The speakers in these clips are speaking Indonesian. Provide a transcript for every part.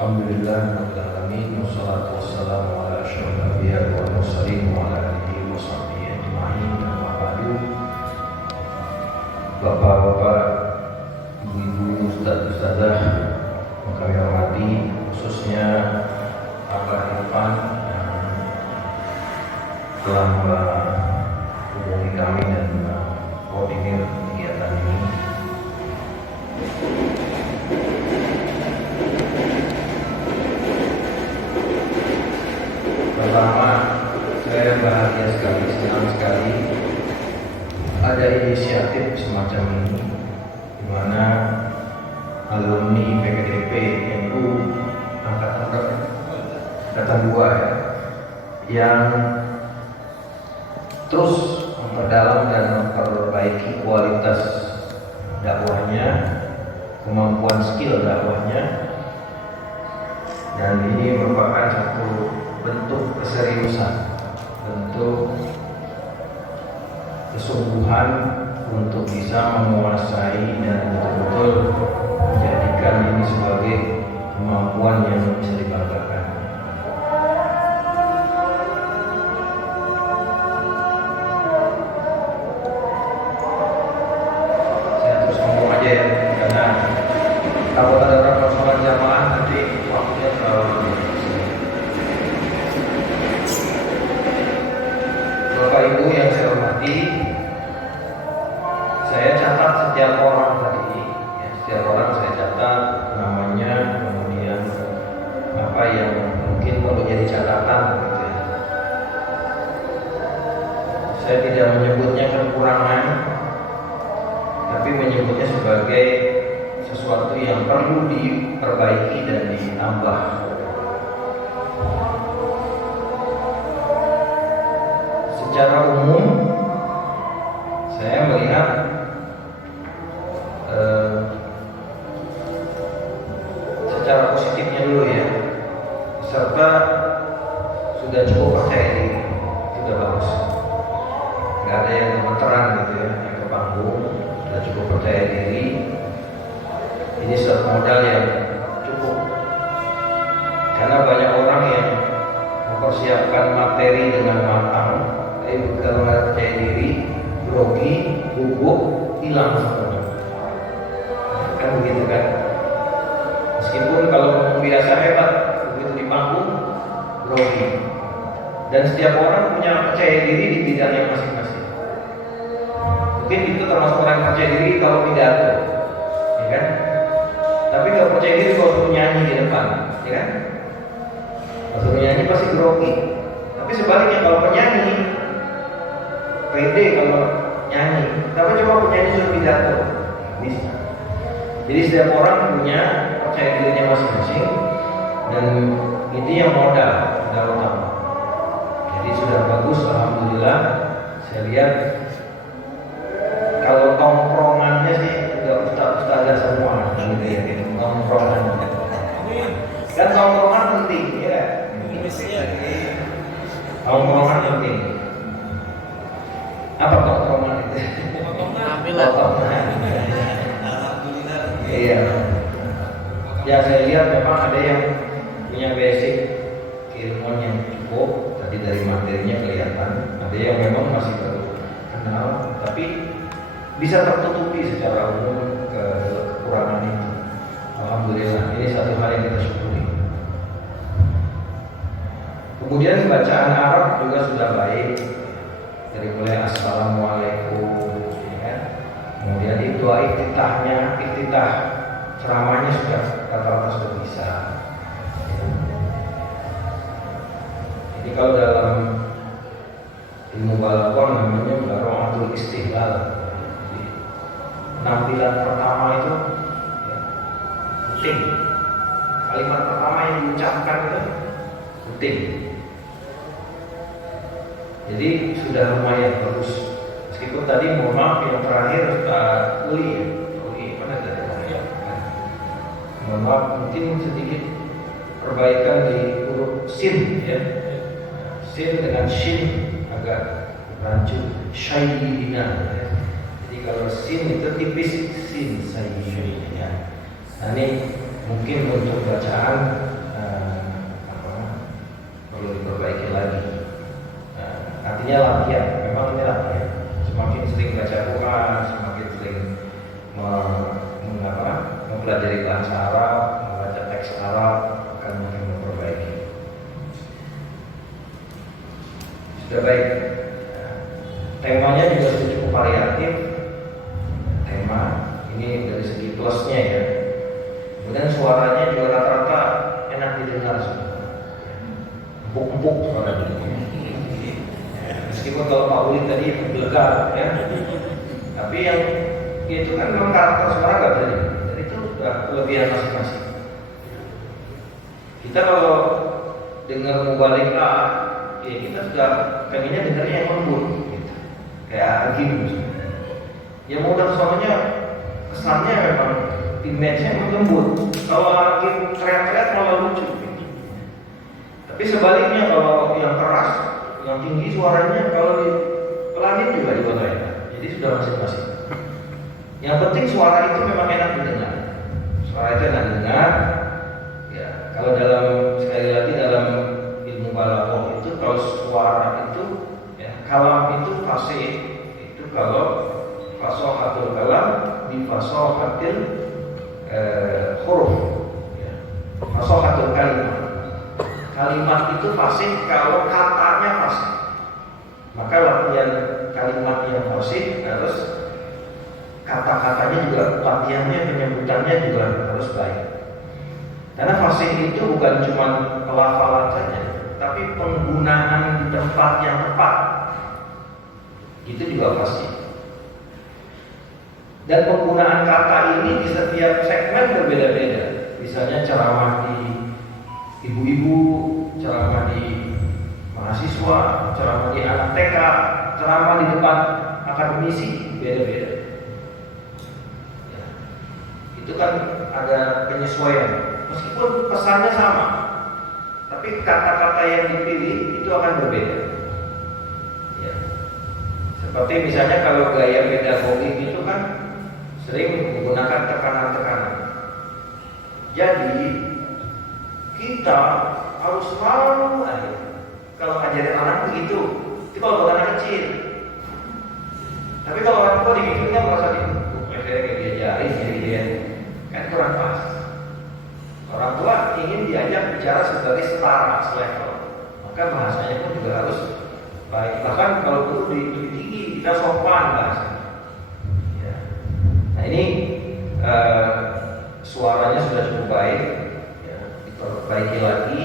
Alhamdulillahirabbil alamin wassalatu wassalamu ala asyrofil anbiya'i wal mursalin wa ala alihi wa sahbihi ajma'in. Amma ba'du. Bapak-bapak, ibu-ibu, ustaz-ustazah yang kami hormati, khususnya Pak Irfan yang telah menghubungi kami dan koordinir kegiatan ini. Pertama, saya bahagia sekali, senang sekali ada inisiatif semacam ini, di mana alumni PKDP NU angkatan 2 yang terus memperdalam dan memperbaiki kualitas dakwahnya, kemampuan skill dakwahnya, dan ini merupakan satu bentuk keseriusan, bentuk kesungguhan untuk bisa menguasai dan betul-betul menjadikan ini sebagai kemampuan yang bisa dibanggakan. Saya terus ngomong aja ya, karena kalau ada orang sholat jamaah nanti waktunya terlalu. Bapak Ibu yang saya hormati, saya catat setiap orang tadi, ya, setiap orang saya catat namanya, kemudian apa yang mungkin perlu jadi catatan, gitu ya. Saya tidak menyebutnya kekurangan, tapi menyebutnya sebagai sesuatu yang perlu diperbaiki dan ditambah. Secara umum, saya melihat secara positifnya dulu ya, serta sudah cukup percaya diri, sudah bagus, nggak ada yang gemeteran gitu ya, yang ke panggung, sudah cukup percaya diri. Ini suatu modal yang cukup, karena banyak orang yang mempersiapkan materi dengan matang, kalau nggak percaya diri, grogi, gugup, hilang semuanya. Kan begitu kan? Meskipun kalau biasa hebat, begitu di panggung, grogi. Dan setiap orang punya percaya diri di bidangnya masing-masing. Mungkin itu termasuk orang percaya diri kalau pidato, ya kan? Tapi nggak percaya diri kalau suruh nyanyi di depan, ya kan? Kalau suruh nyanyi pasti grogi. Tapi sebaliknya kalau penyanyi pede kalau nyanyi, tapi coba penyanyi suruh pidato, bisa. Jadi setiap orang punya percaya dirinya masing-masing, dan ini yang modal utama. Jadi sudah bagus, alhamdulillah. Saya lihat kalau tongkrongannya sih udah ustaz-ustazah semua, gitu ya, tongkrongan. Kan tongkrongan penting, ya. Tongkrongan penting. Apa tongkrongan itu? Tongkrongan. Iya. Ya saya lihat memang ada yang punya basic keilmuan yang cukup. Tadi dari materinya kelihatan. Ada yang memang masih baru kenal, tapi bisa tertutupi secara umum kekurangan itu. Alhamdulillah, ini satu hal yang kita syukuri. Kemudian bacaan Arab juga sudah baik. Dari mulai assalamualaikum, ya kan? Kemudian itu iftitah ceramahnya sudah rata-rata sudah bisa. Jadi kalau dalam ilmu balaghah namanya bara'atul istihlal. Jadi penampilan pertama itu ya, penting. Kalimat pertama yang diucapkan itu penting. Jadi sudah lumayan bagus. Meskipun tadi mohon maaf yang terakhir Uli mana tadi? Mohon maaf, mungkin sedikit perbaikan di huruf sin ya. Sin dengan shin agak rancu. Syayyidina. Jadi kalau sin itu tipis sin sayyidina. Nah ini mungkin untuk bacaan perlu diperbaiki lagi. Artinya latihan, memang ini latihan. Semakin sering baca Quran, semakin sering mempelajari bahasa Arab, membaca teks Arab, akan makin memperbaiki. Sudah baik. Temanya juga sudah cukup variatif. Tema ini dari segi plusnya ya. Kemudian suaranya juga rata-rata enak didengar, empuk-empuk suaranya. Meskipun kalau Pak Uli tadi gelegar ya, tapi yang itu kan memang karakter suara gak berani. Dan itu sudah kelebihan masing-masing. Kita kalau dengar mubalik ya kita sudah pengennya dengarnya yang lembut, gitu. Kayak Agim misalnya. Ya mudah soalnya kesannya memang image-nya memang lembut. Kalau Agim teriak-teriak malah lucu. Gitu. Tapi sebaliknya kalau yang keras, yang tinggi suaranya, kalau pelanin juga dibuat. Jadi sudah masing-masing. Yang penting suara itu memang enak didengar. Suara itu enak didengar. Ya, kalau dalam sekali lagi dalam ilmu balaghah itu kalau suara itu ya, kalam itu fasih itu kalau fasahatul kalam bi fasahatil huruf ya. Fasahatul kalimat itu fasih kalau katanya fasih. Maka latihan kalimat yang fasih harus kata-katanya juga, latihannya, penyebutannya juga harus baik. Karena fasih itu bukan cuma pelafalan saja, tapi penggunaan di tempat yang tepat itu juga fasih. Dan penggunaan kata ini di setiap segmen berbeda-beda. Misalnya ceramah di ibu-ibu, ceramah di mahasiswa, ceramah di anak TK, ceramah di depan akademisi, beda-beda. Ya. Itu kan ada penyesuaian. Meskipun pesannya sama, tapi kata-kata yang dipilih itu akan berbeda. Ya. Seperti misalnya kalau gaya pedagogik itu kan sering menggunakan tekanan-tekanan. Jadi kita harus selalu kalau ngajarin anak begitu, itu kalau buat anak kecil. Tapi kalau orang tua digituin kan merasa kayak diajarin gitu ya, kan kurang pas. Orang tua ingin diajak bicara sebagai setara, selevel. Maka bahasanya pun juga harus baik. Bahkan kalau perlu lebih tinggi, kita sopan bahasa. Ya. Nah ini suaranya sudah cukup baik, ya, diperbaiki lagi.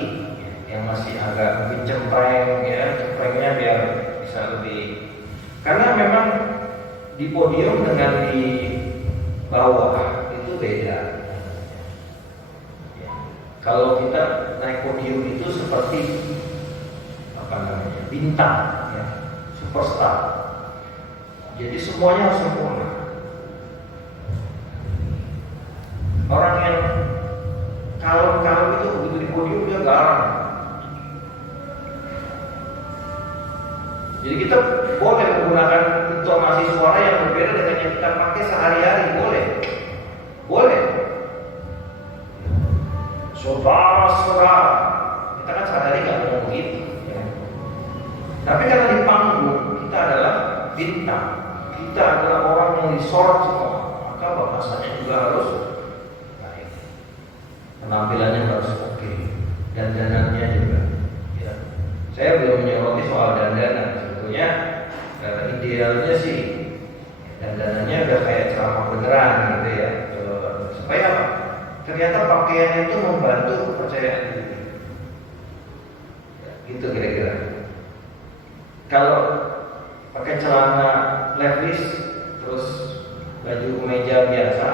Yang masih agak mungkin cempreng, ya cemprengnya biar bisa lebih. Karena memang di podium dengan di bawah itu beda. Kalau kita naik podium itu seperti bintang, ya, superstar. Jadi semuanya harus sempurna. Orang yang kalem-kalem itu begitu di podium dia garang. Jadi kita boleh menggunakan intonasi suara yang berbeda dengan yang kita pakai sehari-hari, boleh. Saudara-saudara, kita kan sehari-hari nggak ngomong begitu. Ya. Tapi karena di panggung kita adalah bintang, kita adalah orang yang disorot semua, maka bahasanya juga harus baik, penampilannya harus oke, dandanannya juga. Ya. Saya belum menyoroti soal dandanan. Sebetulnya idealnya sih dandanannya udah kayak ceramah beneran gitu ya, supaya apa? Ternyata pakaian itu membantu kepercayaan diri. Ya, gitu kira-kira. Kalau pakai celana levis terus baju kemeja biasa,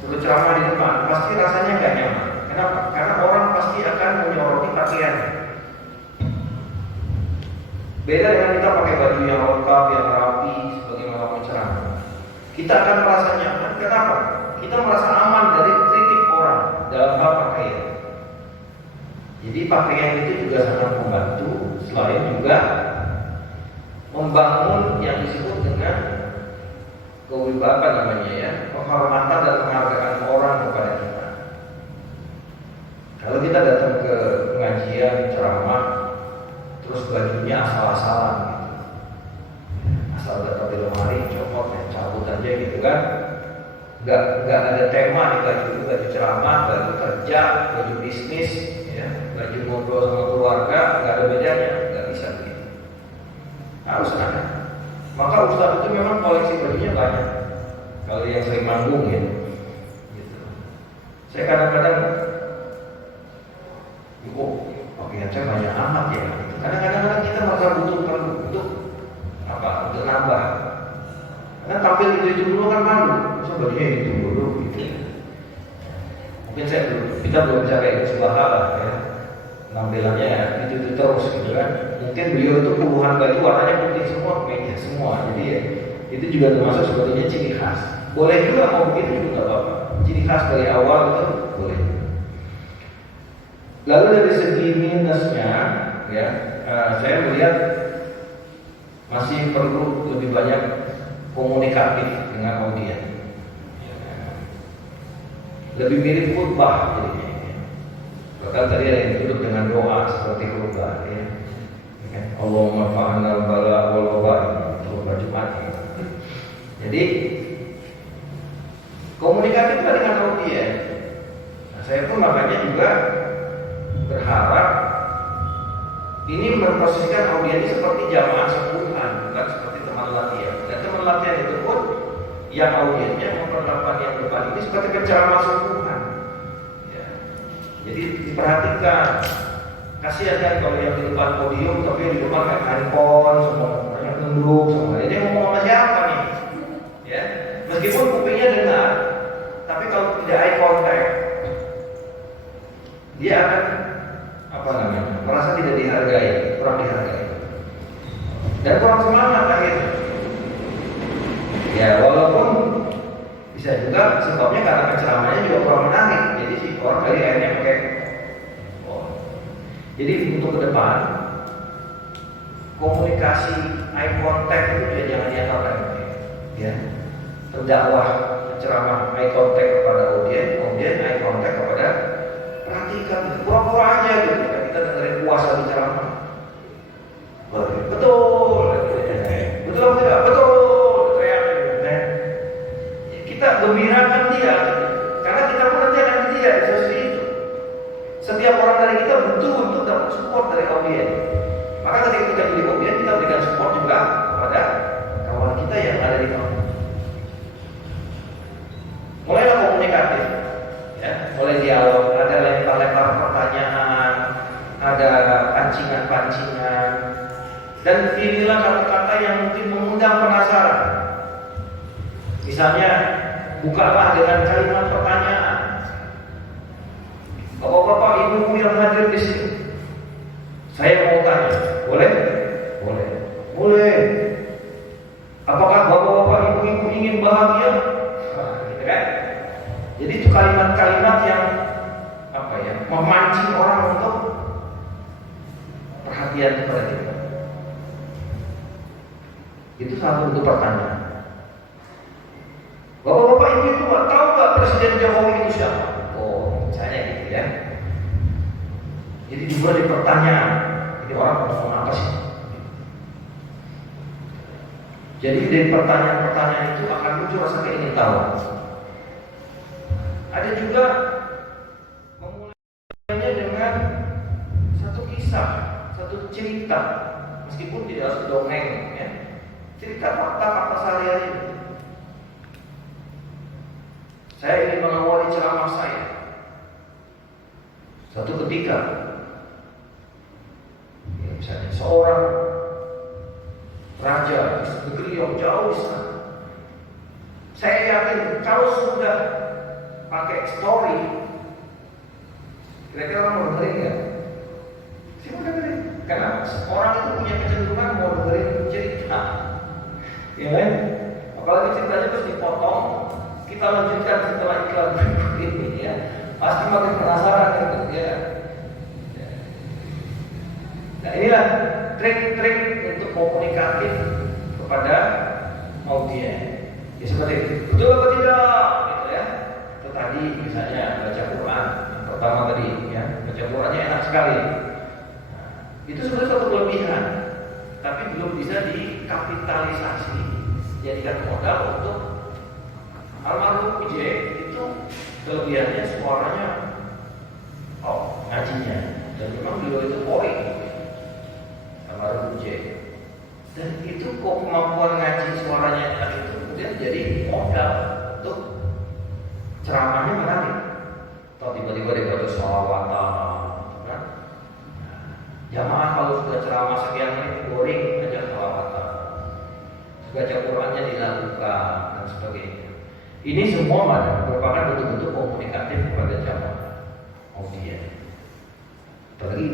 terus ceramah di depan, pasti rasanya nggak nyaman. Kenapa? Karena orang pasti akan menyoroti pakaian. Beda dengan kita pakai baju yang lengkap, yang rapi, sebagaimana menceramah. Kita akan merasa nyaman. Kenapa? Kita merasa aman dari kritik orang dalam hal pakaian. Jadi pakaian itu juga sangat membantu, selain juga membangun yang disebut dengan kewibawaan namanya ya, penghormatan dan penghargaan orang kepada kita. kan. Nggak ada tema di baju ceramah, baju kerja, baju bisnis, ya, baju ngobrol sama keluarga, nggak ada bedanya, nggak bisa begitu. Harus ada. Maka Ustadz itu memang koleksi bajunya banyak. Kalau yang sering manggung ya, gitu. Saya kadang-kadang, pakaian saya banyak amat ya. Gitu. Kadang-kadang kita merasa butuh untuk apa? Untuk nambah. Karena tampil itu dulu kan malu. Masa bajunya itu dulu gitu. Mungkin kita belum bisa kayak sebuah hal ya. Penampilannya itu terus gitu kan. Mungkin beliau itu puluhan baju warnanya putih semua, meja semua. Jadi ya, itu juga termasuk sebetulnya ciri khas. Boleh juga mau begitu juga nggak apa-apa. Ciri khas dari awal itu boleh. Lalu dari segi minusnya, ya, saya melihat masih perlu lebih banyak komunikatif dengan audiens. Lebih mirip khutbah jadinya. Bahkan tadi ada yang ditutup dengan doa seperti khutbah, ya. Allahumma fa'alna bala wal wabah, khutbah Jumat. Jadi komunikatiflah dengan audiens. Nah, saya pun makanya juga berharap ini memposisikan audiens seperti jamaah sepuluhan, bukan seperti teman latihan. Dan teman latihan itu pun yang audiensnya memperlakukan yang depan ini seperti penceramah sepuluhan. Ya. Jadi diperhatikan. Kasihan kan kalau yang di depan podium tapi di depan kayak handphone, semua banyak nunduk, semua. Jadi ngomong sama siapa nih? Ya, meskipun kupingnya dengar, tapi kalau tidak eye contact, dia akan merasa tidak dihargai, kurang dihargai, dan kurang semangat akhirnya. Ya, walaupun bisa juga sebabnya karena penceramahnya juga kurang menarik, jadi si orang kali akhirnya pakai. Jadi untuk ke depan komunikasi eye contact itu juga jangan diantarkan, ya. Pendakwah ceramah eye contact kepada audiens eye contact kepada perhatikan, pura-pura aja gitu. Kita dengerin puasa di ceramah. Betul, betul tidak? Betul, teriak. Kita gembirakan dia, karena kita pun nanti akan dia seperti itu. Setiap orang dari kita butuh untuk dapat support dari audiens. Maka ketika kita beli audiens, kita berikan support juga kepada kawan kita yang ada di kampus. Mulailah komunikatif, ya, mulai dialog, ada lempar-lempar pertanyaan, ada pancingan-pancingan, dan pilihlah kata-kata yang mungkin mengundang penasaran. Misalnya, bukalah dengan kalimat pertanyaan. Bapak-bapak, ibu yang hadir di sini, saya mau tanya, boleh? Boleh. Boleh. Apakah bapak-bapak, ibu-ibu ingin bahagia? Gitu kan? Jadi itu kalimat-kalimat yang memancing orang untuk perhatian kepada kita. Itu satu bentuk pertanyaan. Bapak-bapak, ibu-ibu, tahu nggak Presiden Jokowi itu siapa? Oh, misalnya gitu ya. Jadi dimulai dari pertanyaan. Ini orang ngomong apa sih? Jadi dari pertanyaan-pertanyaan itu akan muncul rasa keingin tahu. Ada juga memulainya dengan satu kisah, satu cerita, meskipun tidak harus dongeng, ya. Cerita fakta-fakta sehari-hari. Saya ingin mengawali ceramah saya. Suatu ketika, ya, misalnya seorang raja di negeri yang jauh di sana. Saya yakin kalau sudah pakai story, kira-kira orang mau dengerin nggak? Siapa dengerin? Karena orang itu punya kecenderungan mau dengerin cerita, ya kan? Apalagi ceritanya terus dipotong, kita lanjutkan setelah iklan berikut ini, ya. Pasti makin penasaran gitu, ya. Nah, inilah trik-trik untuk komunikatif kepada audiens. Ya seperti itu. Betul atau tidak? Gitu ya. Itu tadi misalnya baca Quran yang pertama tadi, ya. Baca Qurannya enak sekali. Nah, itu sebenarnya satu kelebihan, tapi belum bisa dikapitalisasi, jadikan modal untuk Almarhum PJ itu kelebihannya suaranya ngajinya, dan memang beliau itu koi almarhum PJ. Dan itu kok kemampuan ngaji suaranya itu kemudian jadi modal untuk ceramahnya menarik. Atau tiba-tiba dia baca sholawatan, kan? Jamaah kalau sudah ceramah sekian menit boring aja sholawatan. Baca Qurannya dilakukan dan sebagainya. Ini semua merupakan bentuk-bentuk komunikatif kepada jamaah audiens. Apalagi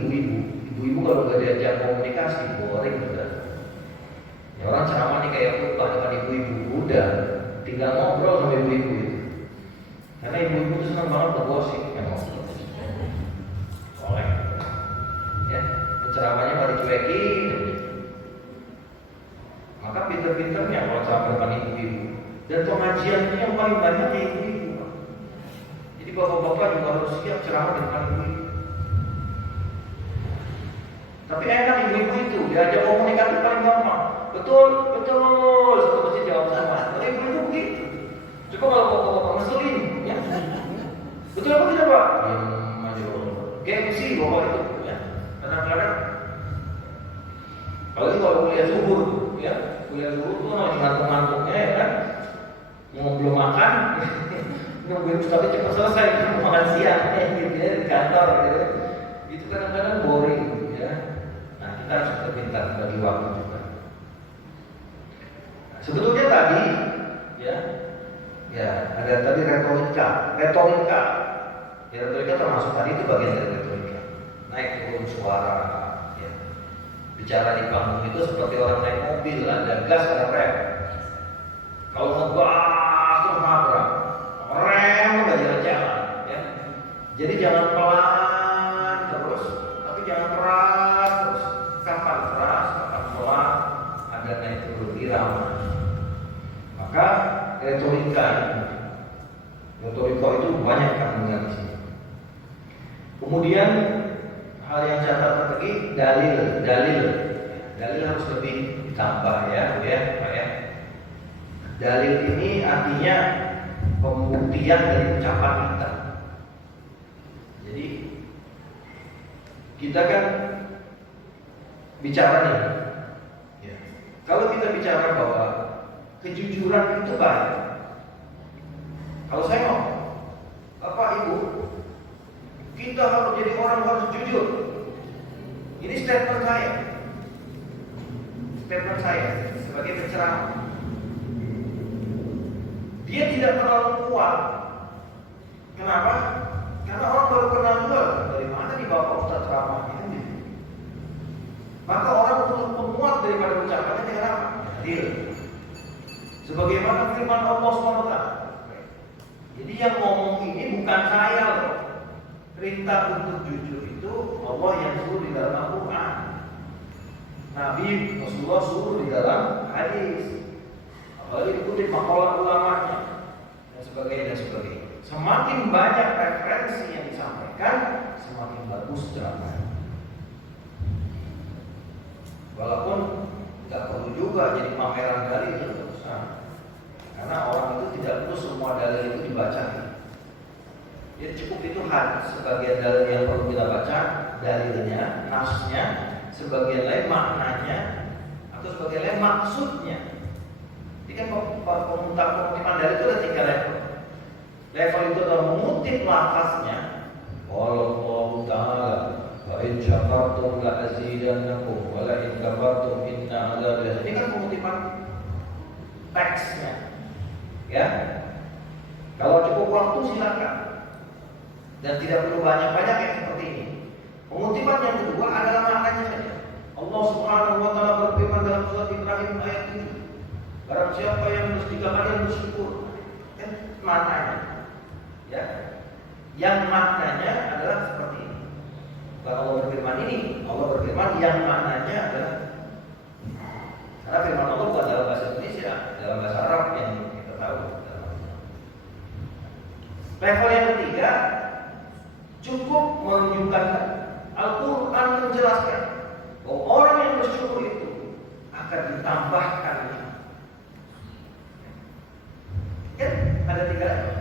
ibu-ibu kalau nggak diajak komunikasi boring udah. Ya, orang ceramah nih kayak khutbah depan ibu-ibu udah tinggal ngobrol sama ibu-ibu itu. Karena ibu-ibu itu senang banget bergosip memang. Oleh ya, ceramahnya pada cuekin. Maka pinter-pinternya kalau ceramah depan ibu-ibu. Dan pengajian ini yang paling banyak ibu-ibu. Jadi bapak-bapak juga harus siap ceramah depan ibu-ibu. Tapi enak ibu-ibu itu diajak komunikasi paling gampang. Betul, satu mesti jawab sama. Tapi ibu-ibu begitu. Coba kalau bapak-bapak ngeselin, ya. Betul apa tidak Pak? Aja gengsi bapak itu, ya. Kadang-kadang apalagi kalau kuliah zuhur, ya. Kuliah zuhur tuh masih ngantuk-ngantuknya, ya kan. Mau belum makan, nungguin ustadz cepat selesai, mau makan siang, gitu ya, di kantor, gitu. Itu kadang-kadang boring, ya. Nah, kita harus pintar bagi waktu juga. Nah, sebetulnya tadi, ya ada tadi retorika. Ya, retorika termasuk tadi itu bagian dari retorika. Naik turun suara, ya. Bicara di panggung itu seperti orang naik mobil, ada gas, ada rem. Kalau ngebas terus nabrak, rem nggak jalan-jalan, ya. Jadi jangan pelan terus, tapi jangan keras terus. Kapan keras, kapan pelan, ada naik turun irama. Maka retorika itu banyak kandungan di sini. Kemudian hal yang catatan lagi dalil harus lebih ditambah ya, Pak ya. Dalil ini artinya pembuktian dari ucapan kita. Jadi kita kan bicara nih, ya. Kalau kita bicara bahwa kejujuran itu baik, kalau saya mau, Bapak Ibu, kita harus jadi orang harus jujur. Ini statement saya sebagai penceramah. Dia tidak terlalu kuat. Kenapa? Karena orang baru kenal juga. Dari mana nih Bapak Ustaz ceramahnya? Maka orang untuk penguat daripada ucapannya dengan apa? Adil. Sebagaimana firman Allah SWT. Jadi yang ngomong ini bukan saya loh. Perintah untuk jujur itu Allah yang suruh di dalam Al-Quran. Nabi Rasulullah suruh di dalam hadis. Apalagi dikutip makalah ulamanya dan sebagainya. Semakin banyak referensi yang disampaikan, semakin bagus ceramah. Walaupun tidak perlu juga jadi pameran dalil itu, karena orang itu tidak perlu semua dalil itu dibaca. Jadi cukup itu hadis, sebagian dalil yang perlu kita baca, dalilnya, nasnya, sebagian lain maknanya, atau sebagian lain maksudnya. Jadi kan pengutipan dalil itu ada 3 level. Level itu adalah mengutip lafaznya. Allah Ta'ala, wa in syakartum la azidannakum, wa la in kafartum inna adzabi. Ini kan pengutipan teksnya. Ya. Kalau cukup waktu silakan. Dan tidak perlu banyak-banyak yang seperti ini. Pengutipan yang kedua adalah maknanya saja. Allah Subhanahu wa Ta'ala berfirman dalam surat Ibrahim ayat 7. Barang siapa yang jika kalian bersyukur, kan maknanya, ya, yang maknanya adalah seperti ini. Kalau Allah berfirman ini, Allah berfirman yang maknanya adalah, karena firman Allah bukan dalam bahasa Indonesia, dalam bahasa Arab yang kita tahu. Level yang ketiga, cukup menunjukkan Al-Quran menjelaskan bahwa orang yang bersyukur itu akan ditambahkan. Kan ada 3 ayat.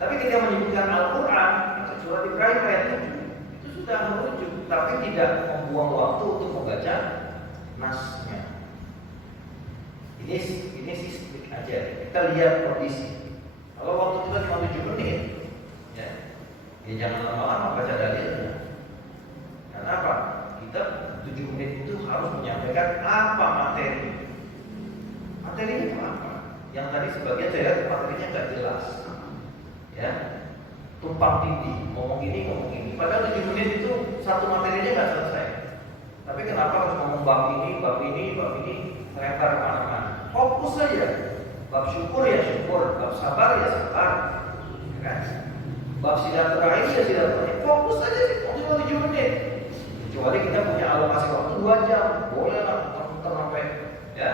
Tapi ketika menyebutkan Al-Quran, surat Ibrahim ayat 7, itu sudah merujuk, tapi tidak membuang waktu untuk membaca nasnya. Ini sistemik aja. Kita lihat kondisi. Kalau waktu kita cuma 7 menit, ya jangan lama-lama baca dalilnya. Karena apa? Kita 7 menit itu harus menyampaikan apa materi. Materinya itu apa? Yang tadi sebagian saya lihat materinya nggak jelas, ya, tumpang tindih, ngomong ini. Padahal 7 menit itu satu materinya nggak selesai. Tapi kenapa harus ngomong bab ini, ternyata kemana-mana? Fokus saja. Bab syukur ya syukur, bab sabar ya sabar, ya kan? Bab silaturahim ya silaturahim. Fokus saja sih, cuma 7 menit. Kecuali kita punya alokasi waktu 2 jam, boleh lah muter-muter sampai ya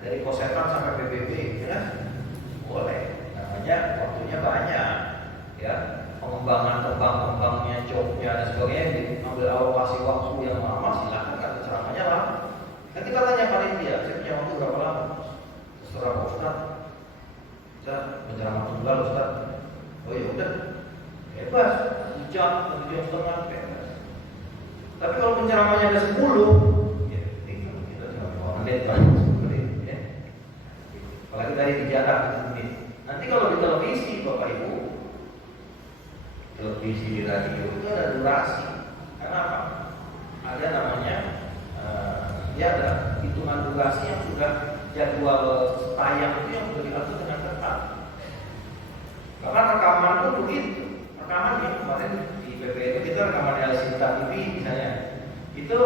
dari Kosetan sampai PBB, ya kan? Boleh. Namanya waktunya banyak, ya. Pengembangan kembangnya, jobnya dan sebagainya, ambil alokasi waktu yang lama, silakan kata ceramahnya lah. Kan kita tanya panitia, saya punya waktu berapa lama? Terserah Pak Ustaz. Kita menceramah tunggal Ustaz. Oh ya udah, bebas, 1 jam, 1 jam setengah, bebas. Tapi kalau penceramahnya ada 10, ya kita cuma 2 menit, 10 menit, ya. Apalagi dari dijarak 1 menit. Nanti kalau di televisi, Bapak Ibu, televisi di radio itu ada durasi. Karena apa? Ada namanya dia ada hitungan durasi yang sudah jadwal tayang itu yang sudah diatur dengan ketat. Bahkan rekaman pun begitu. Rekaman yang kemarin di PP itu kita rekaman Sinta TV misalnya, itu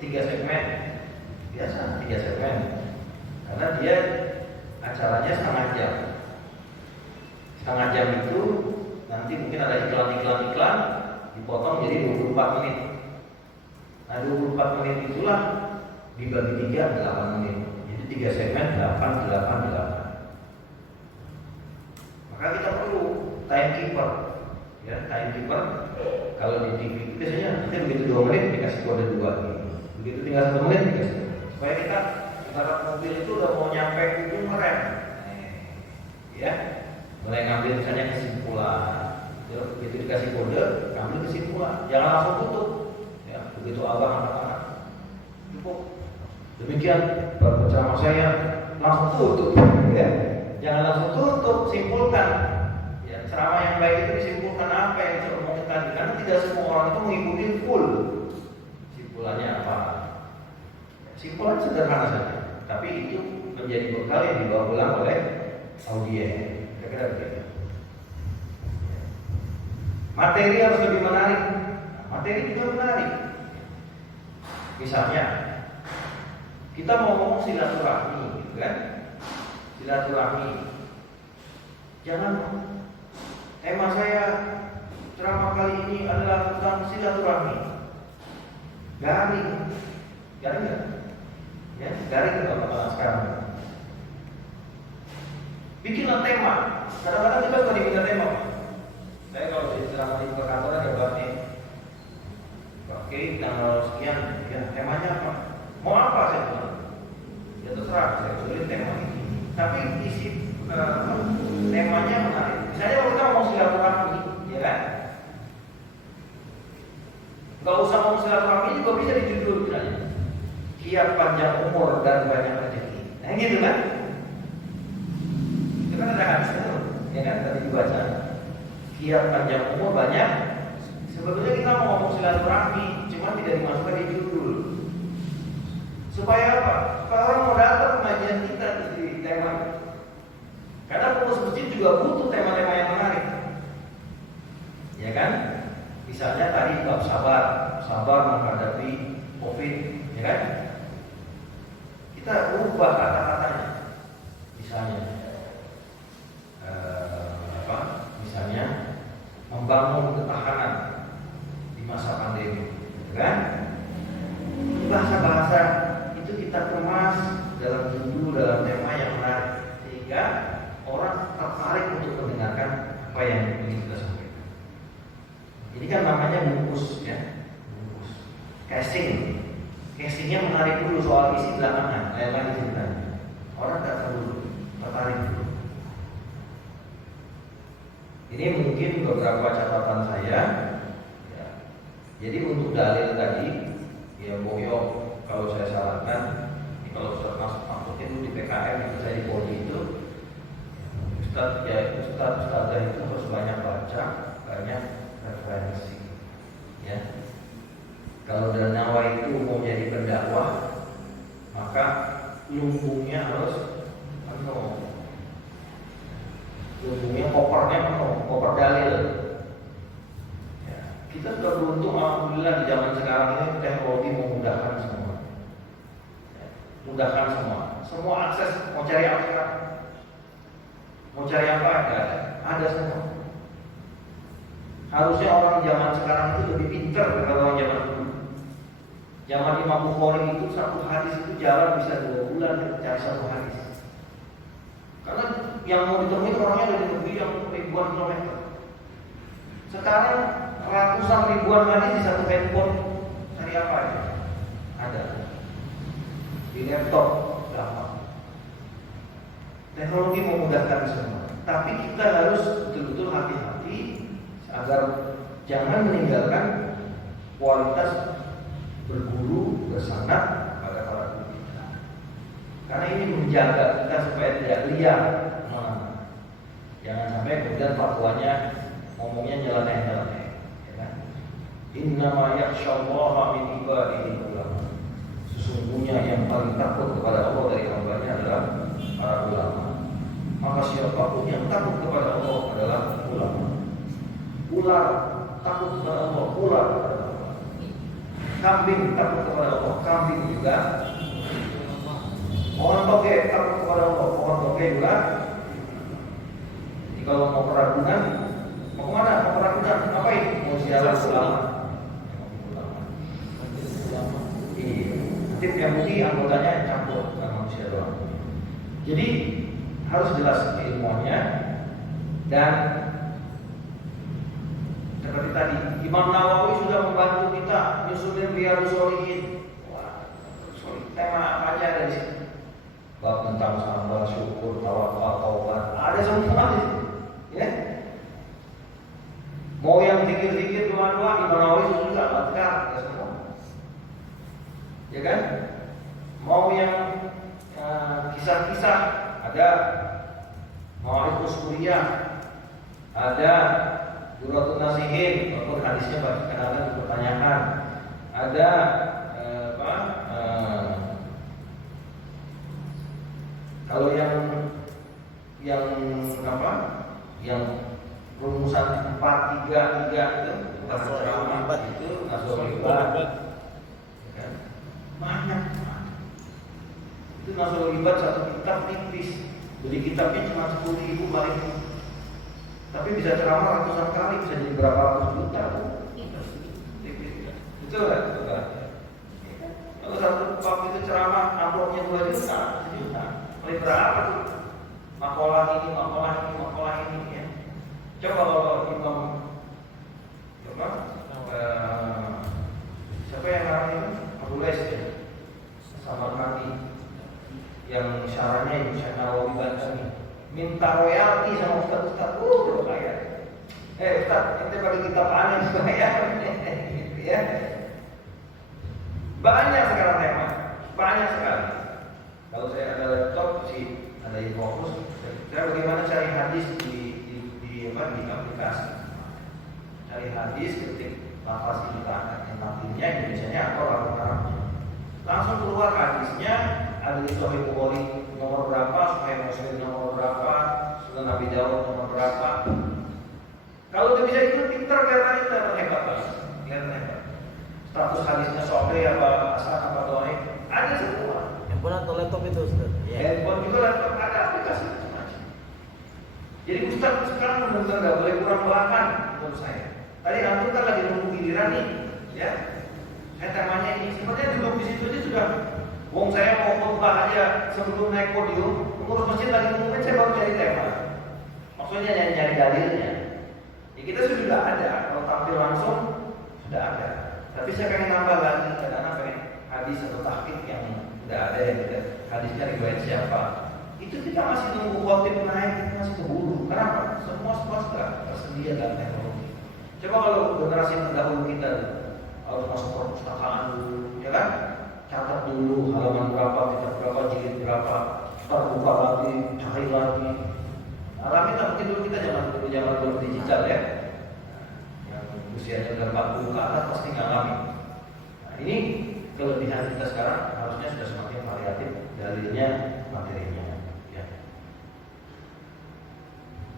3 segmen, biasa 3 segmen. Karena dia acaranya setengah jam. Setengah jam itu nanti mungkin ada iklan dipotong jadi 24 menit. Nah 24 menit itulah dibagi 3, 8 menit. Jadi 3 segmen 8. Maka kita perlu timekeeper. Ya, timekeeper kalau di TV itu biasanya nanti begitu 2 menit dikasih kode 2 gitu. Begitu tinggal 1 menit dikasih. Supaya kita ibarat mobil itu udah mau nyampe ujung rem. Ya. Mulai ngambil misalnya kesimpulan, begitu dikasih kode, ngambil kesimpulan, jangan langsung tutup. Ya, begitu abang anak-anak cukup. Demikian berbicara saya langsung tutup, ya. Jangan langsung tutup, simpulkan. Ya, ceramah yang baik itu disimpulkan apa yang saya omongin tadi, karena tidak semua orang itu mengikuti full. Simpulannya apa? Simpulan sederhana saja, tapi itu menjadi bekal yang dibawa pulang oleh audiens. Kira-kira begitu. Materi harus lebih menarik. Materi juga menarik. Misalnya, kita mau ngomong silaturahmi, gitu kan? Silaturahmi. Jangan tema saya ceramah kali ini adalah tentang silaturahmi. Garing nggak? Ya, garing nggak sekarang? Bikinlah tema. Kadang-kadang kita suka diminta tema. Saya kalau di ceramah di perkantoran ya buat nih, oke, tanggal sekian, ya temanya apa? Mau apa saya bilang? Ya terserah, saya usulin tema ini. Tapi isi temanya menarik. Misalnya kalau kita mau silaturahmi, ya kan? Gak usah mau silaturahmi juga bisa di judul misalnya. Kiat panjang umur dan banyak rezeki. Nah gitu kan? Itu kan ada hadisnya, ya kan? Tadi dibaca. Kiat panjang umur banyak. Sebetulnya kita mau ngomong silaturahmi, cuma tidak dimasukkan di judul. Supaya apa? Supaya orang mau datang pengajian kita di tema. Karena pengurus masjid juga butuh tema-tema yang menarik, ya kan? Misalnya tadi bab sabar menghadapi COVID, ya kan? Kita ubah kata-katanya. Misalnya, misalnya membangun ketahanan di masa pandemi, kan? Bahasa-bahasa itu kita kemas dalam judul, dalam tema yang menarik, sehingga orang tertarik untuk mendengarkan apa yang ingin kita sampaikan. Ini kan namanya bungkus, ya, bungkus. Casingnya menarik dulu, soal isi belakangan, lain lagi ceritanya. Orang datang dulu, tertarik dulu. Ini mungkin beberapa catatan saya. Ya. Jadi untuk dalil tadi, ya Boyo, kalau saya sarankan, kalau Ustaz Mahfud itu di PKM, itu saya di Poli itu, Ustazah itu harus banyak baca, banyak referensi. Ya. Kalau Darnawa itu mau jadi pendakwah, maka lumbungnya harus penuh. Lumbungnya kopernya penuh, koper dalil. Ya. Kita sudah beruntung, alhamdulillah di zaman sekarang ini teknologi memudahkan semua. Ya. Mudahkan semua. Semua akses, mau cari apa sekarang? Mau cari apa? Ada semua. Harusnya orang zaman sekarang itu lebih pintar daripada orang zaman dulu. Zaman Imam Bukhari itu satu hadis itu jalan bisa 2 bulan cari satu hadis. Karena yang mau ditemui orangnya dari negeri yang ribuan kilometer. Sekarang ratusan ribuan hadis di satu handphone, cari apa ya? Ada. Di laptop gampang. Teknologi memudahkan semua. Tapi kita harus betul-betul hati-hati agar jangan meninggalkan kualitas berguru, bersanad pada para guru kita. Karena ini menjaga kita supaya tidak liar. Jangan sampai kemudian fatwanya ngomongnya nyeleneh-nyeleneh, ya kan? Innama yakhsyallaha min ibadihi ulama. Sesungguhnya yang paling takut kepada Allah dari hamba-Nya adalah para ulama. Maka siapapun yang takut kepada Allah adalah ulama. Ular takut kepada Allah, ular. Kambing takut kepada Allah, kambing juga. Pohon toge takut kepada Allah, pohon toge juga. Jadi kalau mau keragunan, mau kemana? Mau keragunan, ngapain? Mau ziarah ulama. Iya. Tim MUI anggotanya campur, bukan manusia doang. Jadi harus jelas ilmuannya dan seperti tadi, Imam Nawawi sudah membantu kita nyusunin Riyadhus Shalihin. Wah, tema apa aja dari sini? Bab tentang sabar, syukur, tawakal, taubat, ada semua di sini. Ya. Mau yang zikir-zikir doa-doa, Imam Nawawi sudah lengkap, ada semua. Ya kan? Mau yang kisah-kisah, ada Ma'arif Uskuriyah, ada Duratun Nasihin, walaupun hadisnya kadang-kadang dipertanyakan. Ada kalau yang apa? Yang rumusan 4-3-3 itu ceramah itu Nasrul Ibad. Kan? Banyak. Itu Nasrul Ibad satu kitab tipis. Jadi kitabnya cuma 10.000 paling. Tapi bisa ceramah ratusan kali, bisa jadi berapa ratus juta. Betul kan? Kalau satu bab itu ceramah amplopnya 2 juta, 1 juta. Oleh berapa tuh? Makalah ini ya. Coba kalau Imam siapa yang ngarang itu? Abu Les ya. Sama Mati yang syaratnya Syekh Nawawi Bantani minta royalti sama ustaz-ustaz, kaya. Ustaz, ente bagi kitab aneh supaya gitu ya. Banyak sekarang tema, banyak sekali. Kalau saya ada laptop sih, ada yang fokus. Saya bagaimana cari hadis di aplikasi. Cari hadis, ketik lafaz kita, yang nantinya Indonesianya atau Arabnya. Langsung keluar hadisnya, ada di Sahih Bukhari nomor berapa, Sahih Muslim nomor berapa, Sunan Abi Dawud nomor berapa. Kalau dia bisa itu pintar, kelihatan hebat banget, kelihatan hebat. Status hadisnya sahih apa asal apa doain, ada semua. Handphone atau laptop itu Ustaz? Ya. Handphone juga laptop ada aplikasi macam-macam. Jadi Ustaz sekarang benar-benar nggak boleh kurang belakang menurut saya. Tadi antum kan lagi nunggu giliran nih, ya. Saya temanya ini sebenarnya duduk di situ aja sudah. Wong saya mau khotbah aja sebelum naik podium, pengurus masjid lagi ngumumin saya baru cari tema. Maksudnya nyari dalilnya. Ya kita sudah ada, kalau tampil langsung sudah ada. Tapi saya pengen nambah lagi, karena pengen hadis atau tahqiq yang sudah ada yang tidak hadisnya riwayat siapa. Itu kita masih nunggu khotib naik, kita masih keburu. Kenapa? Semua sudah tersedia dalam teknologi. Coba kalau generasi terdahulu kita harus masuk perpustakaan dulu, ya kan? Catat dulu halaman berapa, kitab berapa, jilid berapa, terbuka lagi, cari lagi. Alami tak mungkin dulu kita zaman belum digital ya. Yang usianya udah 40 ke atas pasti ngalami. Nah, ini kelebihan kita sekarang harusnya sudah semakin variatif dalilnya, materinya. Ya.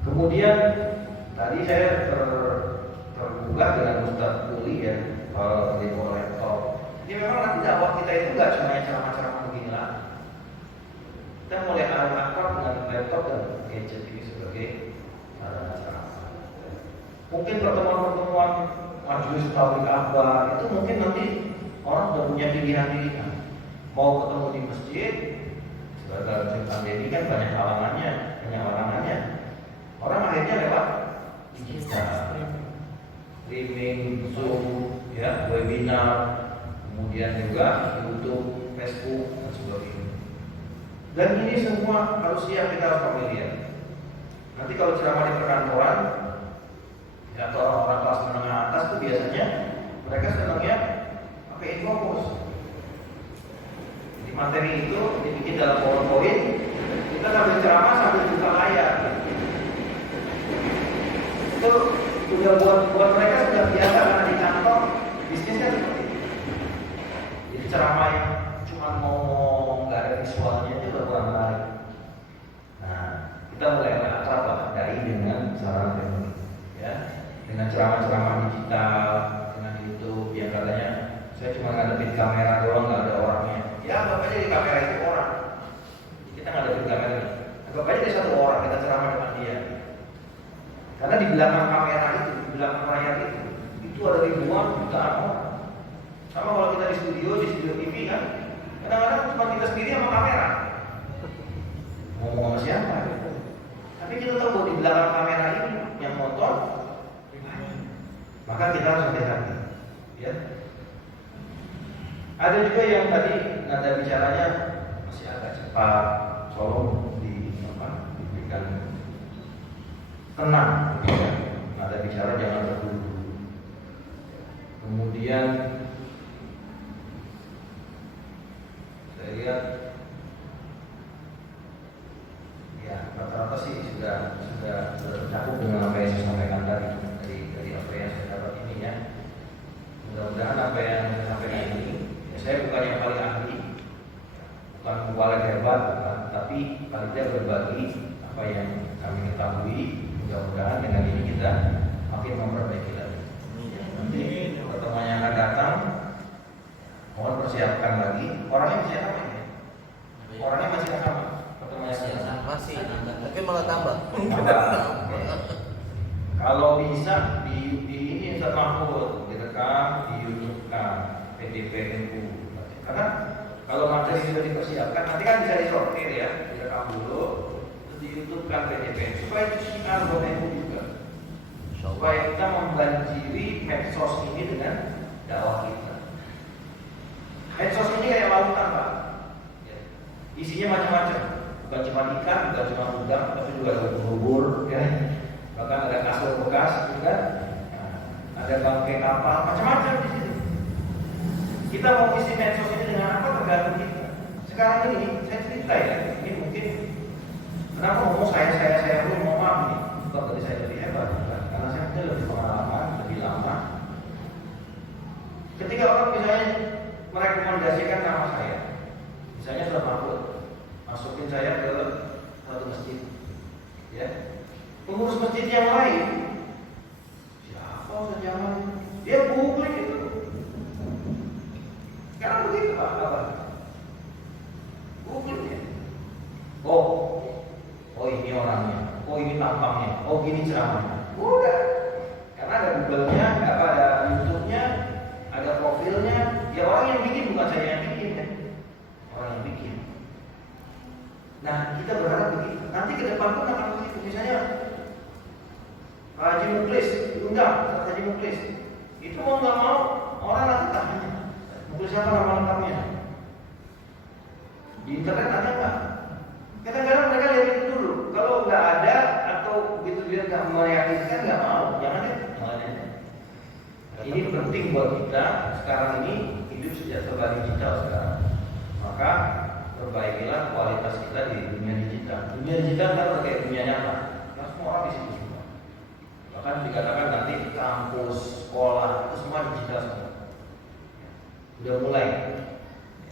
Kemudian tadi saya tergugah dengan Ustaz Uli ya, demo laptop. Jadi memang nanti dakwah kita itu nggak cuma ceramah-ceramah begini lah. Kita mulai akrab dengan laptop dan gadget ini sebagai ceramah. Mungkin pertemuan-pertemuan majelis tabligh akbar itu mungkin nanti orang sudah punya pilihan-pilihan. Mau ketemu di masjid, sebagai pandemi kan banyak halangannya. Orang akhirnya lewat digital, streaming, Zoom, ya, webinar, kemudian juga YouTube, Facebook dan sebagainya. Dan ini semua harus siap, kita harus familiar. Nanti kalau ceramah di perkantoran, ya, atau orang-orang kelas menengah atas itu biasanya mereka senangnya pakai infografis. Jadi materi itu dibikin dalam PowerPoint, kita sambil ceramah sambil buka layar. Itu sudah buat mereka sudah biasa karena di kantor bisnisnya seperti itu. Jadi ceramah yang cuma ngomong nggak ada visualnya itu udah kurang menarik. Nah, kita mulai akrab lah dari dengan sarana teknologi, ya, dengan ceramah-ceramah digital, dengan YouTube yang katanya saya cuma ngadepin kamera doang nggak ada orangnya. Ya, anggap aja di kamera itu orang. Kita ngadepin kamera, anggap aja di satu orang kita ceramah dengan dia. Karena di belakang kamera itu, di belakang layar itu ada ribuan jutaan orang. Sama kalau kita di studio TV kan, kadang-kadang cuma kita sendiri sama kamera. Ngomong sama siapa? Tapi kita tahu bahwa di belakang kamera ini yang nonton banyak. Maka kita harus hati-hati. Ya. Ada juga yang tadi nada bicaranya masih agak cepat, tolong diberikan tenang, ya. Nada bicara jangan terburu-buru. Kemudian saya lihat, ya rata-rata sih sudah tercakup dengan apa yang saya sampaikan tadi dari apa yang saya dapat ini ya. Mudah-mudahan apa yang saya sampaikan ini, ya, saya bukan yang paling ahli, bukan paling hebat, bukan, tapi paling tidak berbagi apa yang kami ketahui. Mudah-mudahan dengan ini kita makin memperbaiki lagi. Nanti pertemuan yang akan datang, mohon persiapkan lagi. Orangnya masih sama ya? Orangnya masih sama. Pertemuan yang sama masih, mungkin malah tambah. Kalau bisa di ini Ustaz Mahfud direkam, di YouTube kan PDP-NU. Karena kalau materi sudah dipersiapkan, nanti kan bisa disortir ya, direkam dulu. Di YouTube kan PDP supaya itu siar buat NU juga, supaya kita membanjiri medsos ini dengan dakwah kita. Medsos ini kayak lautan Pak, ya. Isinya macam-macam, bukan cuma ikan, bukan cuma udang, tapi juga ada ubur-ubur, ya. Bahkan ada kasur bekas, juga, nah, ada bangkai kapal, macam-macam di situ. Kita mau isi medsos ini dengan apa tergantung kita. Sekarang ini saya cerita ya, ini mungkin kenapa ngomong saya pun mau maaf nih, bukan berarti saya lebih hebat, bukan. Karena saya punya lebih pengalaman, lebih lama. Ketika orang misalnya merekomendasikan nama saya, misalnya sudah Mahfud, masukin saya ke satu masjid, ya, pengurus masjid yang lain, siapa Ustaz Jamal? Dia googling itu. Sekarang begitu Pak, apa? Googling ya. Oh ini orangnya, oh ini tampangnya, oh gini ceramahnya. Udah, karena ada Google-nya, ada YouTube-nya, ada profilnya. Ya orang yang bikin, bukan saya yang bikin ya. Orang yang bikin. Nah kita berharap begitu. Nanti ke depan pun akan begitu. Misalnya Pak Haji Muklis diundang, Pak Haji Muklis. Itu mau nggak mau orang nanti tanya, Muklis apa nama lengkapnya? Di internet ada nggak? Kadang-kadang mereka lihat itu dulu. Kalau nggak ada atau begitu dia nggak meyakinkan, nggak mau, jangan deh. Ini penting buat kita sekarang ini hidup sejak serba digital sekarang. Maka perbaikilah kualitas kita di dunia digital. Dunia digital kan kayak dunia nyata. Nah, semua orang di situ semua. Bahkan dikatakan nanti kampus, sekolah itu semua digital semua. Udah mulai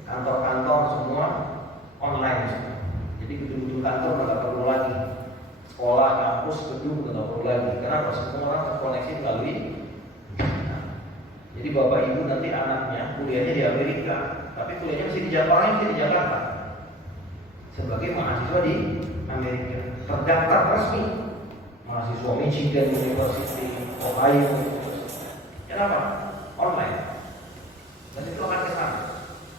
kantor-kantor semua online semua. Jadi gedung-gedung kantor nggak perlu lagi. Sekolah, kampus, gedung nggak perlu lagi. Karena semua orang terkoneksi melalui. Jadi bapak ibu nanti anaknya kuliahnya di Amerika, tapi kuliahnya masih di Jakarta, masih di Jakarta. Sebagai mahasiswa di Amerika, terdaftar resmi mahasiswa Michigan University, Ohio. Kenapa? Online. Dan itu akan ke sana.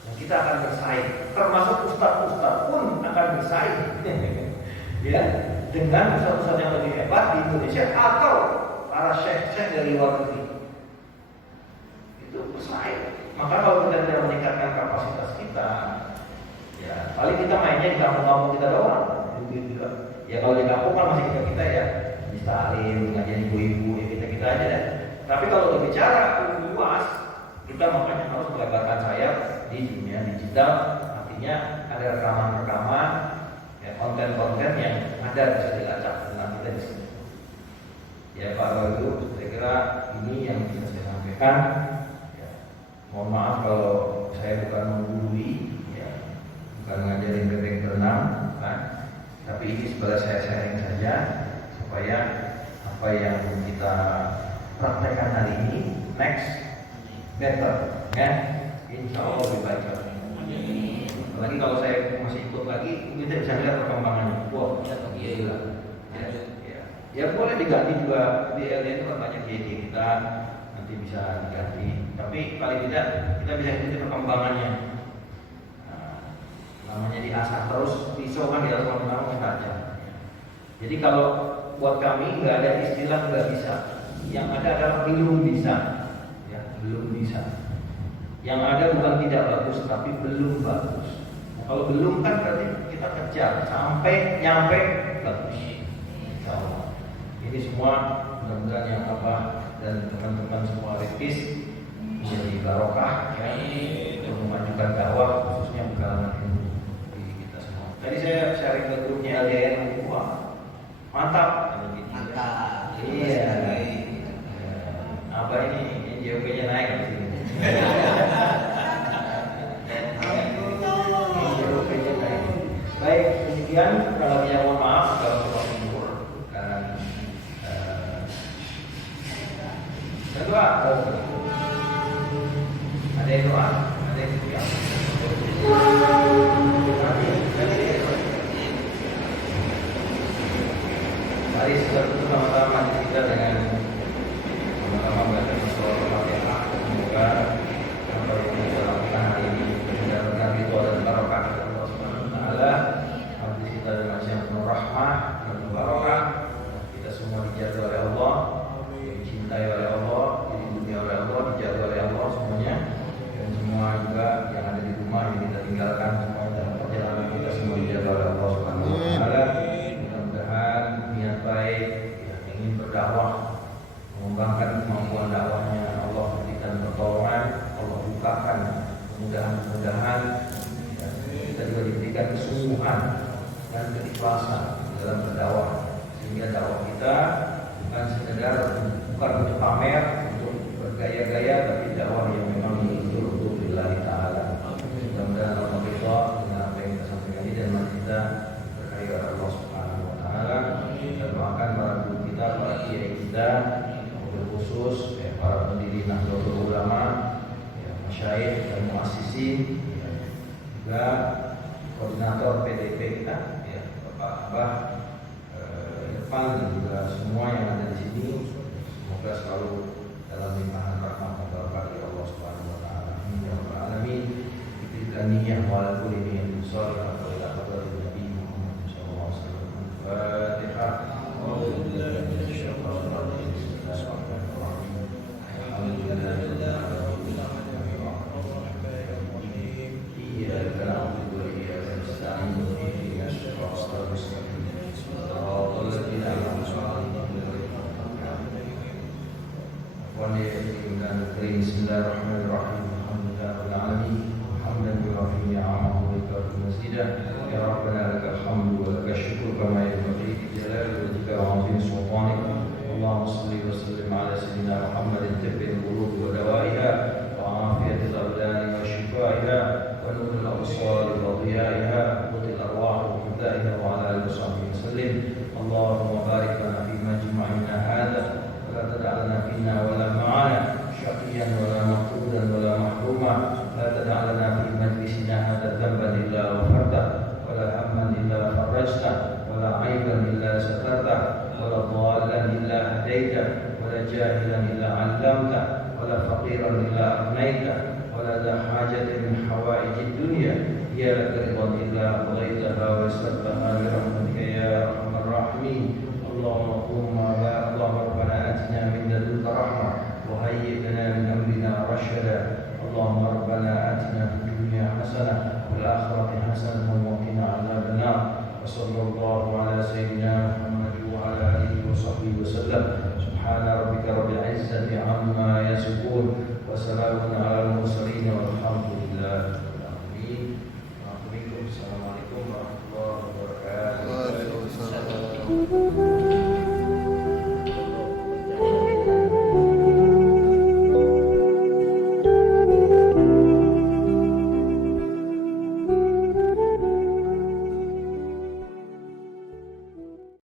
Dan kita akan bersaing. Termasuk ustadz-ustadz pun akan bersaing. Ya, dengan ustadz-ustadz yang lebih hebat di Indonesia atau para syekh-syekh dari luar negeri. Itu bersaing. Maka kalau kita tidak meningkatkan kapasitas kita, ya paling kita mainnya di kampung-kampung kita doang. Ya kalau di kampung kan masih kita ya, di salim, ngajian ibu-ibu, ya kita aja deh. Tapi kalau berbicara luas, kita makanya harus melebarkan sayap di dunia digital. Artinya ada rekaman-rekaman, ya, konten-konten yang ada bisa dilacak dengan kita di sini. Ya Pak Baru, saya kira ini yang bisa saya sampaikan. Ya, mohon maaf kalau saya bukan menggurui, ya, bukan ngajarin bebek berenang, kan? Tapi ini sebagai saya sharing saja supaya apa yang kita praktekkan hari ini next better, ya, insya Allah lebih baik lagi. Apalagi kalau saya masih ikut lagi, kita bisa lihat perkembangannya. Wah, iya. Ya boleh diganti juga di LDN itu kan banyak ide kita nanti bisa diganti. Tapi paling tidak kita bisa ikuti perkembangannya. Nah, namanya diasah terus, pisau kan di atas lama-lama tajam. Jadi kalau buat kami nggak ada istilah nggak bisa. Yang ada adalah belum bisa. Ya, belum bisa. Yang ada bukan tidak bagus, tapi belum bagus. Nah, kalau belum kan berarti kita kejar sampai nyampe bagus. Insyaallah. Ini semua mudah-mudahan yang Abah dan teman-teman semua rifis menjadi barokah, ya, untuk memajukan dakwah khususnya kalangan ilmu di kita semua. Tadi saya sharing ke grupnya LDN, wah mantap. Mantap. Iya. Abah ini JOP-nya naik di sini. JOP-nya naik. Baik, demikian kurang lebihnya mohon maaf kalau semua timbul dan doa. Ada yang doa, ada yang doa. Mari sama-sama kita dengan sama-sama membaca surah Al-Fatihah. Semoga apa yang kita lakukan hari ini benar-benar ridho dan barokah dari Allah Subhanahu wa taala. Habis kita dengan yang penuh rahmah dan barokah. Kita semua dijaga oleh Allah, dicintai oleh Allah, dilindungi oleh Allah, dijaga oleh Allah semuanya. Dan semua juga yang ada di rumah yang kita tinggalkan semua dalam perjalanan kita semua dijaga oleh Allah Subhanahu wa taala. Mudah-mudahan niat baik yang ingin berdakwah, mengembangkan kemampuan dakwahnya, Allah berikan pertolongan, Allah bukakan kemudahan-kemudahan, dan kita juga diberikan kesungguhan dan keikhlasan dalam berdakwah, sehingga dakwah kita bukan sekedar bukan untuk pamer, untuk bergaya-gaya, tapi dakwah yang memang betul untuk lillahi ta'ala. Mudah-mudahan Allah ridha dengan apa yang kita sampaikan ini dan mari kita berkahi oleh Allah Subhanahu wa taala. Kita doakan para guru kita, para kiai kita, khusus ya, para pendiri Nahdlatul Ulama, ya, masyayikh dan muassisin, ya, juga koordinator PDP kita, ya, Bapak Abah, Irfan dan juga semua yang ada di sini. Semoga selalu dalam limpahan rahmat dan berkah dari Allah Subhanahu wa taala. Amin ya rabbal alamin. Bidzaniyah wal kulli min shalih wa ila hadratin Nabi Muhammad sallallahu alaihi wasallam. Fatihah. إياك نعبد وإياك نستعين اهدنا الصراط وعظيم سلطانك. اللهم صل وسلم على سيدنا محمد طب القلوب ودوائها وعافية الأبدان وشفائها ونور الأبصار وضيائها وقوت الأرواح وغذائها وعلى آله وصحبه وسلم. اللهم بارك لنا في مجمعنا هذا ولا تدع لنا فينا ولا معنا شقيا ولا مفقودا ولا محروما. لا تدع لنا في مجلسنا هذا ذنبا إلا غفرته ولا هما إلا فرجته ولا عيبا إلا سترته ولا ضالا إلا هديته ولا جاهلا إلا علمته ولا فقيرا إلا أغنيته ولا ذا حاجة من حوائج الدنيا هي لك رضا إلا قضيتها ويسرتها برحمتك يا أرحم الراحمين. اللهم ربنا آتنا من لدنك رحمة وهيئ لنا من أمرنا رشدا. اللهم ربنا آتنا في الدنيا حسنة وفي الآخرة حسنة وقنا عذاب النار. وصلى الله على سيدنا محمد وعلى آله وصحبه وسلم. سبحان ربك رب العزة عما يصفون وسلام على المرسلين والحمد لله رب العالمين. السلام عليكم ورحمة الله وبركاته. Waalaikumsalam.